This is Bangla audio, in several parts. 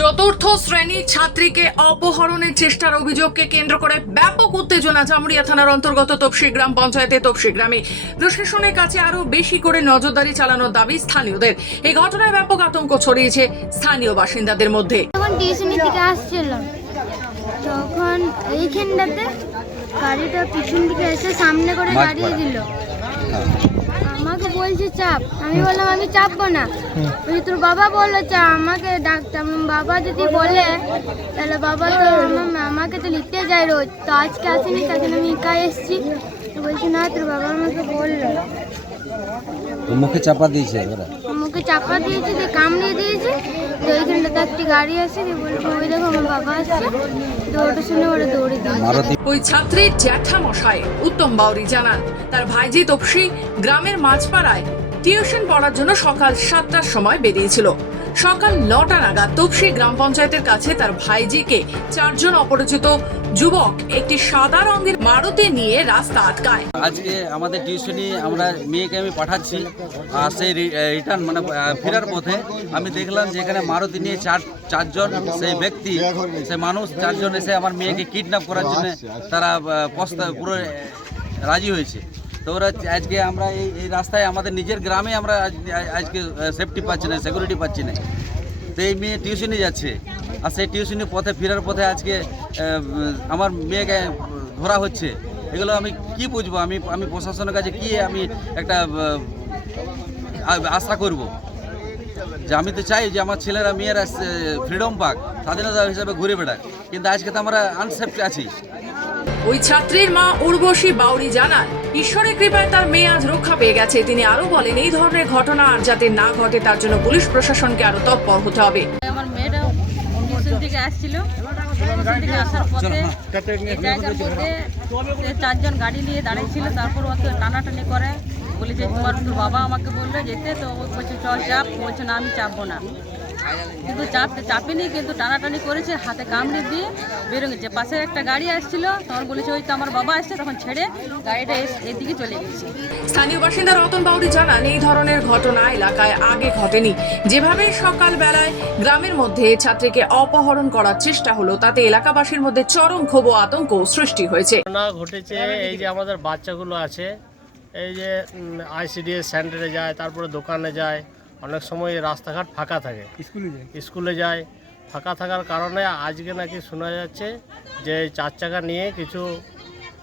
চতুর্থ শ্রেণির ছাত্রীকে অপহরণের চেষ্টার অভিযোগকে কেন্দ্র করে ব্যাপক উত্তেজনা জামুরিয়া থানার অন্তর্গত তপসি গ্রাম পঞ্চায়েতে তপসি গ্রামে। প্রশাসনের কাছে আরও বেশি করে নজরদারি চালানোর দাবি স্থানীয়দের। এই ঘটনায় ব্যাপক আতঙ্ক ছড়িয়েছে স্থানীয় বাসিন্দাদের মধ্যে। যখন টিউশনি থেকে আসছিলাম তখন এইখানটাতে গাড়িটা পিছন দিকে এসে সামনে করে দাঁড়িয়ে দিল। আমাকে বলছে চাপ। আমি বললাম আমি চাপবো না। বলছে, তোর বাবা বলল চা আমাকে ডাকতাম বাবা যদি বলে তাহলে বাবা তো আমাকে তো লিখতে যায় রোজ। তো আজকে আসেনি তার জন্য আমি একা এসেছি। বলছি বলছে না তোর বাবা আমাকে বলল। মুখে চাপা দিয়েছে ওরা আমাকে চাপা দিয়েছে দিয়ে কামড়ে দিয়েছে। তো একটি গাড়ি আছে দিয়ে বলল ওই দেখো আমার বাবা আসছে। তো শুনে ওরা দৌড়ে দিয়েছে। ওই ছাত্রীর জ্যাঠামশাই উত্তম বাউরি জানান তার ভাইজি তপসি গ্রামের মাঝপাড়ায় টিউশন পড়ার জন্য সকাল সাতটার সময় বেরিয়েছিল। সকাল নটা নাগাদ তপসি গ্রাম পঞ্চায়েতের কাছে তার ভাইজিকে চারজন অপরিচিত যুবক একটি সাদা রঙের মারুতি নিয়ে রাস্তা আটকায়। আজকে আমাদের টিউশনি আমরা মেয়েকে আমি পাঠাচ্ছি, আর সেই রিটার্ন মানে ফেরার পথে আমি দেখলাম যে এখানে মারুতি নিয়ে চার চারজন সেই ব্যক্তি, সেই মানুষ চারজন এসে আমার মেয়েকে কিডন্যাপ করার জন্য তারা পুরো রাজি হয়েছে। তো ওরা আজকে আমরা এই এই রাস্তায় আমাদের নিজের গ্রামে আমরা আজ- আজকে সেফটি পাচ্ছি না সিকিউরিটি পাচ্ছি না। তো এই মেয়ে টিউশনি যাচ্ছে। আর সেই টিউশনি পথে, ফেরার পথে আজকে আমার মেয়েকে ধরা হচ্ছে। এগুলো আমি কি বুঝব? আমি আমি প্রশাসনের কাছে কি আমি একটা আশা করব? যে আমি তো চাই যে আমার ছেলেরা, মেয়েরা ফ্রিডম পাক, স্বাধীনতা হিসাবে ঘুরে বেড়াক। কিন্তু আজকে তো আমরা আনসেফ আছি। ওই ছাত্রীর মা উর্বশী বাউরি জানান ঈশ্বরের কৃপায় তার মেয়ে আজ রক্ষা পেয়ে গেছে। তিনি আরও বলেন এই ধরনের ঘটনা আর যাতে না ঘটে তার জন্য পুলিশ প্রশাসনকে আরও তৎপর হতে হবে। আমার মেয়েটা টিউশন থেকে আসছিল। টিউশন থেকে আসার পথে জায়গার মধ্যে চারজন গাড়ি নিয়ে দাঁড়িয়েছিল। তারপর ওকে টানাটানি করে। বলেছে তোমার বাবা আমাকে বলল যেতে তো ও বলছে চল চাপ বলছে না আমি চাপবো না। কিন্তু চাপ চাপেনি কিন্তু টানাটানি করেছে হাতে কামড়ে দিয়ে বেরো গেছে। পাশে একটা গাড়ি আসছিল তখন বলেছে ওই তো আমার বাবা আসছে তখন ছেড়ে গাড়িটা এদিকে চলে গেছে। স্থানীয় বাসিন্দা রতন বাউরি জানান এই ধরনের ঘটনা এলাকায় আগে ঘটেনি। যেভাবে সকাল বেলায় গ্রামের মধ্যে ছাত্রীকে অপহরণ করার চেষ্টা হলো তাতে এলাকাবাসীর মধ্যে চরম ক্ষোভ ও আতঙ্ক সৃষ্টি হয়েছে। ঘটনা ঘটেছে এই যে আমাদের বাচ্চাগুলো আছে এই যে আইসিডিএস সেন্টারে যায় তারপরে দোকানে যায় অনেক সময় রাস্তাঘাট ফাঁকা থাকে। স্কুলে যায়? স্কুলে যায়। ফাঁকা থাকার কারণে আজকে নাকি শোনা যাচ্ছে যে চার চাকা নিয়ে কিছু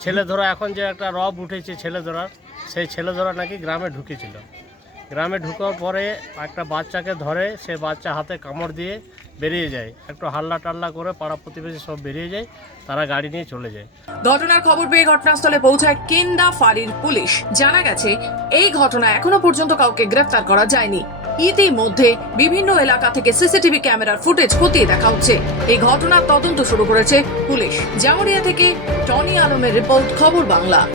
ছেলে ধরা এখন যে একটা রব উঠেছে ছেলে ধরার সেই ছেলে ধরা নাকি গ্রামে ঢুকেছিল। গ্রামে ঢুকার পরে একটা বাচ্চাকে ধরে সে বাচ্চা হাতে কামড় দিয়ে বেরিয়ে যায়। একটু হাল্লা টাল্লা করে পাড়া প্রতিবেশী সব বেরিয়ে যায় তারা গাড়ি নিয়ে চলে যায়। ঘটনার খবর পেয়ে ঘটনাস্থলে পৌঁছায় কেন্দা ফাঁড়ির পুলিশ। জানা গেছে এই ঘটনা এখনও পর্যন্ত কাউকে গ্রেফতার করা যায়নি। ইতিমধ্যে বিভিন্ন এলাকা থেকে সিসিটিভি ক্যামেরার ফুটেজ খতিয়ে দেখা হচ্ছে। এই ঘটনার তদন্ত শুরু করেছে পুলিশ। জামুরিয়া থেকে টনি আলমের রিপোর্ট, খবর বাংলা।